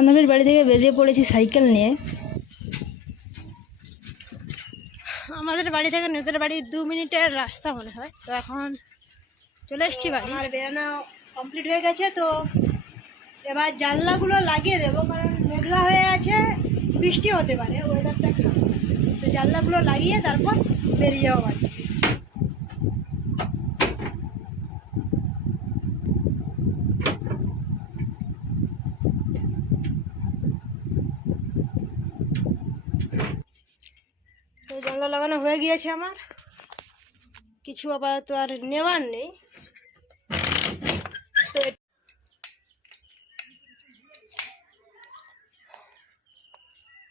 বান্ধবীর বাড়ি থেকে বেরিয়ে পড়েছি সাইকেল নিয়ে। আমাদের বাড়ি থেকে নিজের বাড়ি 2 মিনিটের রাস্তা মনে হয়। তো এখন চলে এসেছি বাড়ি। আমার বেরানো কমপ্লিট হয়ে গেছে, তো এবার জানলাগুলো লাগিয়ে দেবো, কারণ মেঘলা হয়ে আছে, বৃষ্টি হতে পারে, ওয়েদারটা খারাপ। তো জানলাগুলো লাগিয়ে তারপর বেরিয়ে যাবো বাড়ি। তো জানলা লাগানো হয়ে গিয়েছে আমার, কিছু আপাতত আর নেওয়ার নেই।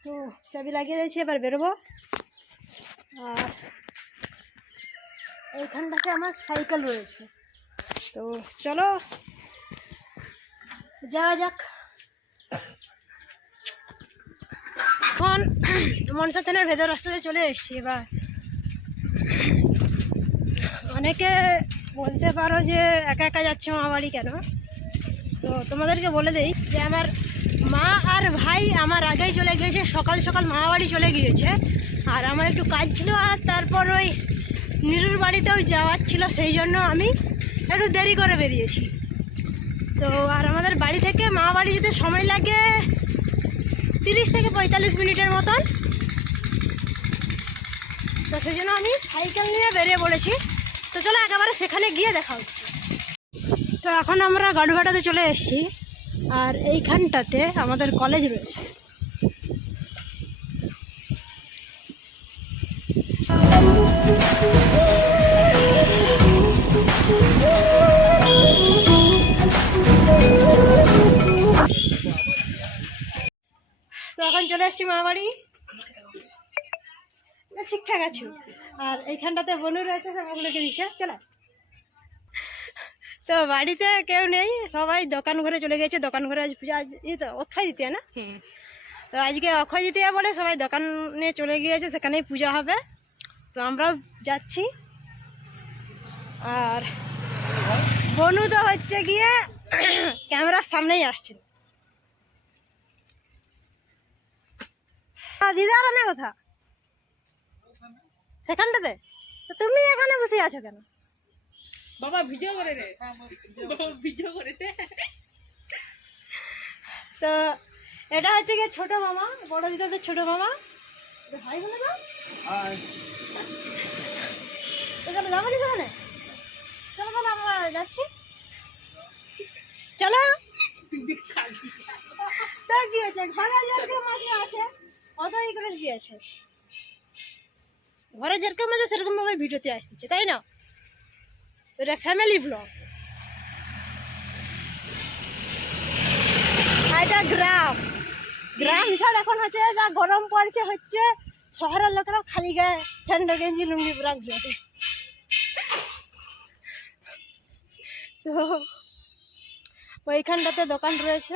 তো চাবি লাগিয়ে দিয়েছি, এবার বেরোবো। আর এইখানটাতে আমার সাইকেল রয়েছে, তো চলো যাওয়া যাক। এখন মনসা থানার ভেতর রাস্তাতে চলে এসেছি। এবার অনেকে বলতে পারো যে একা একা যাচ্ছে মা বাড়ি কেন, তো তোমাদেরকে বলে দেই যে আমার মা আর ভাই আমার আগেই চলে গিয়েছে, সকাল সকাল মা বাড়ি চলে গিয়েছে। আর আমার একটু কাজ ছিল, আর তারপর ওই নিরুর বাড়িতেও যাওয়ার ছিল, সেই জন্য আমি একটু দেরি করে বেরিয়েছি। তো আর আমাদের বাড়ি থেকে মা বাড়ি যেতে সময় লাগে 30 থেকে 45 মিনিটের মতন। তো সেই জন্য আমি সাইকেল নিয়ে বেরিয়ে পড়েছি। তো চলো একেবারে সেখানে গিয়ে দেখা হচ্ছে। তো এখন আমরা গাড়ুঘাটাতে চলে এসেছি, আর এইখানটাতে আমাদের কলেজ রয়েছে। তো এখন চলে এসেছি মা বাড়ি, ঠিকঠাক আছে। আর এইখানটাতে বনু রয়েছে, সে বনুকে দিছে চলে। তো বাড়িতে কেউ নেই, সবাই দোকান ঘরে চলে গেছে। দোকান ঘরে আজ পূজা, আজ তো অক্ষয় দ্বিতীয়া না? তো আজকে অক্ষয় দ্বিতীয়া বলে সবাই দোকানে চলে গিয়েছে, সেখানেই পূজা হবে। তো আমরাও যাচ্ছি। আর বনু তো হচ্ছে গিয়ে ক্যামেরার সামনেই আসছে। দিদার না কথা সেখানটাতে, তো তুমি এখানে বসে আছো কেন? বাবা ভিডিও করে রে, ভিডিও করে রে। তো এটা হচ্ছে গিয়ে ছোট মামা, বড় দিদাদের ছোট মামা। ভাই বলে দাও, এখানে যাবো নি সেখানে? চলো চলো আমরা যাচ্ছি, চলো। তো কি হয়েছে, ঘরে যেরকম মাঝে আছে অত ই করে কি আছে, ঘরে যেরকম আছে সেরকম ভাবে ভিডিওতে আসতেছে, তাই না? এটা ফ্যামিলি ব্লগ। এটা গ্রাম, গ্রাম ছাড় এখন হচ্ছে যা গরম পড়ছে, হচ্ছে শহরের লোকেরা খালি গায়ে ঠান্ডা গেঞ্জি লুঙ্গি পুরা ঘুরে। তো ওইখানটাতে দোকান রয়েছে।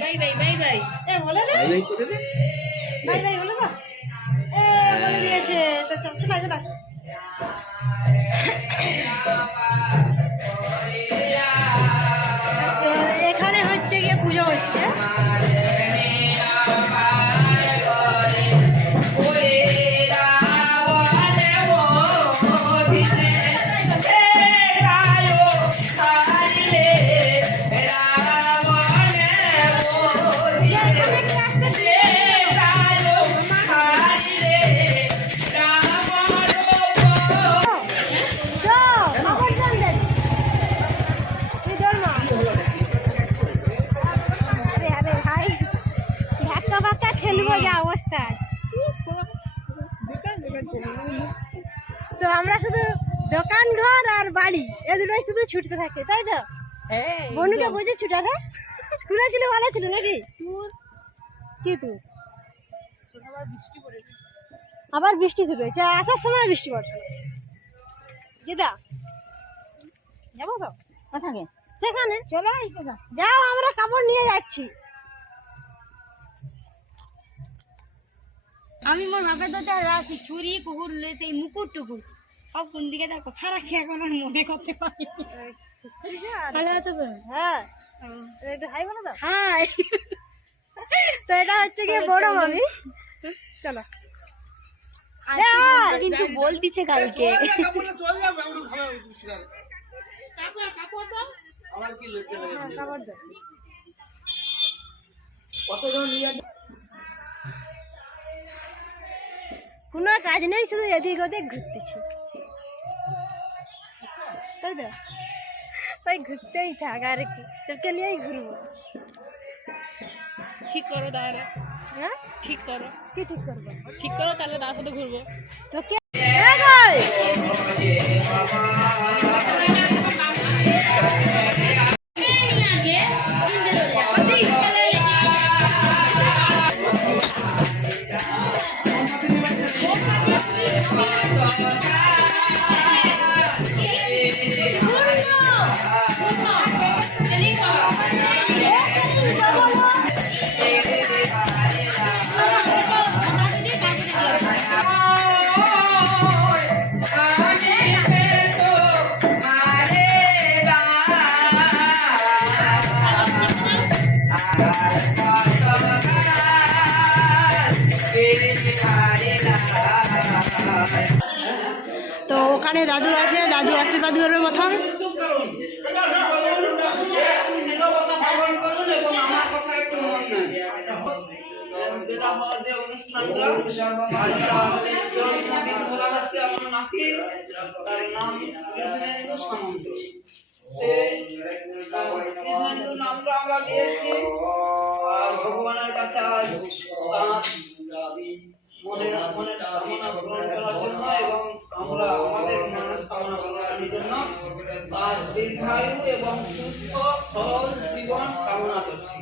বাই বাই বাই বাই বলে দিয়েছে। তো চল চল। এখানে হচ্ছে গিয়ে পুজো হচ্ছে। তো আমরা শুধু দোকান ঘর আর বাড়ি এ দুটোই শুধু ছুটতে থাকে, তাই তো? বনুকে বুঝে ছুটাবে। স্কুলে ছিল ভালো ছিল নাকি? কি তুই আবার বৃষ্টি শুরু হয়েছে, আসার সময় বৃষ্টি পড়ছে। দিদা যাবো তো কোথাকে? সেখানে চলে আসবে না। যাও, আমরা কাপড় নিয়ে যাচ্ছি। আমি মোর বাপের দাদা রাখছি চুরি কুকুর লইছে এই মুকুট টুকুর সব কোন দিকে তার কথা রাখছি এখন আর মনে করতে পারি। ভালো আছো তো? হ্যাঁ, একটু হাই বলো তো। হাই। তো এটা হচ্ছে কি বড় মামি। চলো কিন্তু বলতিছে কালকে কাপড় দাও। কোনো কাজ নেই, শুধু এদিক ওদিক ঘুরতেছি, তাই তো? তাই ঘুরতেই থাক আর কি, তোকে নিয়েই ঘুরবো। ঠিক করো তাহলে, হ্যাঁ, ঠিক করো, কি ঠিক করবো? ঠিক করো তাহলে তার সাথে ঘুরবো। তোকে তো ওখানে দাদু আছে, দাদু আশীর্বাদ করবে প্রথম। আমরা দিয়েছি ভগবানের কাছে আজ মনের কামনা পূরণ করার জন্য এবং আমরা আমাদের মনের কামনা পূরণের জন্য আর দীর্ঘায়ু এবং সুস্থ সরল জীবন কামনা করছি।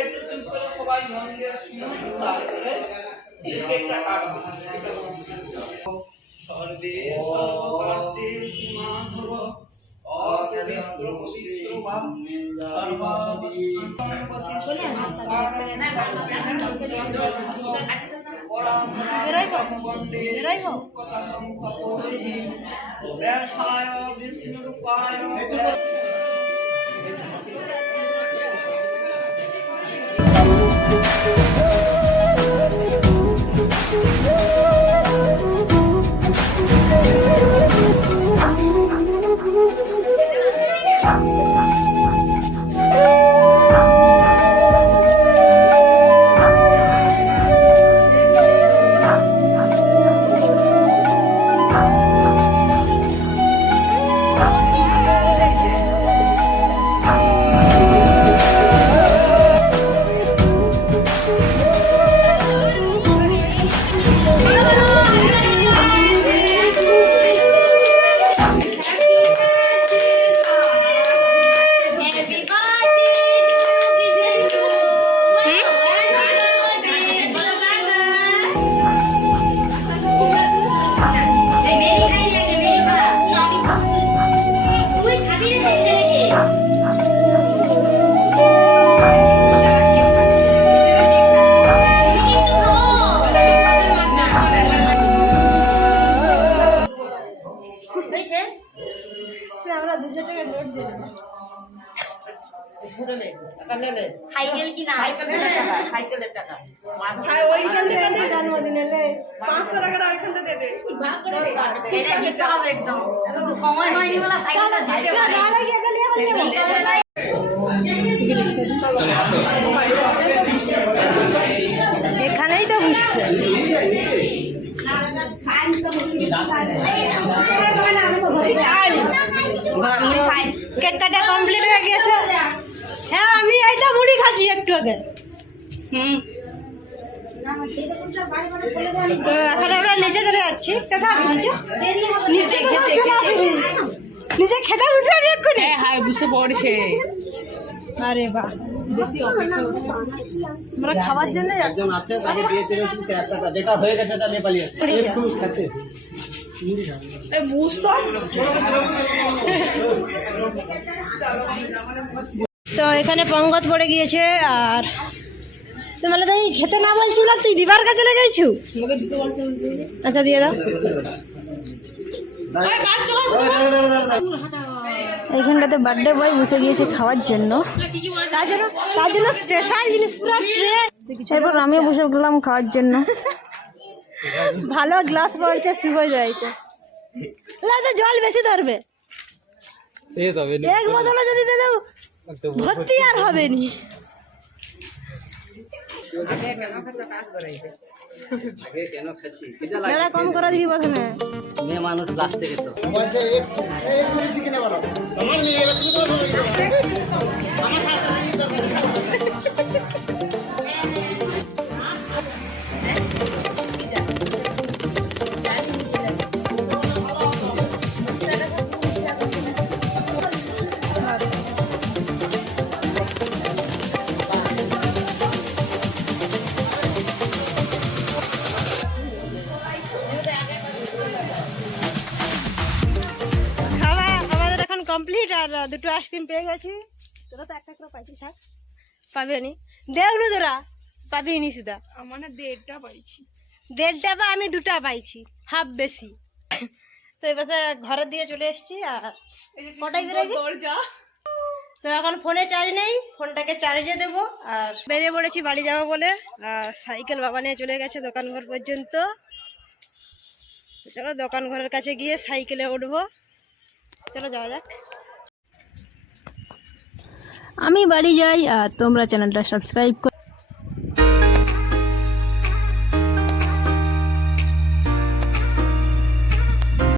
একটু চুপ করে সবাই মন দিয়ে শুনুন, তারপরে একটা কাটবো। সর্বে সর্বকার্তে সীমাধব অপবিত্র পবিত্র বা আমরা 200 টাকা নোট দিলাম। সাইকেল কি না সাইকেলের টাকা ওইখান থেকে জন্মদিনে 500 টাকা ওইখান থেকে দে। এটা হিসাব একদম শুধু সময় হয়নি বলে সাইকেলটা যেতে পারে এখানেই তো বুঝছে। কেক কাটা কমপ্লিট হয়ে গেছে। হ্যাঁ, আমি এই তো মুড়ি খাচ্ছি একটু আগে। তো এখন আমরা নিচে চলে যাচ্ছি। কোথায় নিচে? নিচে নিচে খেতে বসে আমি এক্ষুনি। হ্যাঁ বুঝতে পড়ছে। আরে বাহ, আমরা খাবার জন্য একজন আছে তাকে দিয়ে চলে এসেছি 1 টাকা, যেটা হয়ে গেছে এটা নিয়ে পালিয়ে আসছে। এই মুস তো তো এখানে পঙ্গত পড়ে গিয়েছে। আর তোমার তাই খেতে না বলছিল, তুই দিবার কাছে লেগেছু। আচ্ছা দিয়ে দাও। এইখানটাতে বার্থডে বয় বসে গিয়েছে খাওয়ার জন্য, তার জন্য স্পেশাল জিনিস পুরো ট্রে। এরপর আমিও বসে গেলাম খাওয়ার জন্য। ভালো গ্লাস পড়ছে শুভ যাইতে, তো জল বেশি ধরবে, এক বোতলে যদি দিয়ে দাও ভর্তি আর হবে নি। দাদা কম করে দিবি প্রথমে। মেয়ে মানুষ লাস্টে খেত। খাওয়া আমাদের এখন কমপ্লিট। আর দুটো আইসক্রিম পেয়ে গেছি। তোরা তো একটা করে পাইছিস, হ্যাঁ পাবে নি দেওনু, তোরা পাবি নি সুদা। মানে 1.5টা পাইছি। 1.5টা বা আমি 2টা পাইছি, হাফ বেশি। তো এবার ঘরের দিকে চলে এসেছি। আর কটাই বেরোবি? দরজা তো এখন ফোনে চার্জ নেই, ফোনটাকে চার্জে দেবো। আর বেরিয়ে পড়েছি বাড়ি যাবো বলে। আর সাইকেল বাবা নিয়ে চলে গেছে দোকান ঘর পর্যন্ত। চলো দোকান ঘরের কাছে গিয়ে সাইকেলে উঠবো। চলো যাওয়া যাক। আমি বাড়ি যাই আর তোমরা চ্যানেলটা সাবস্ক্রাইব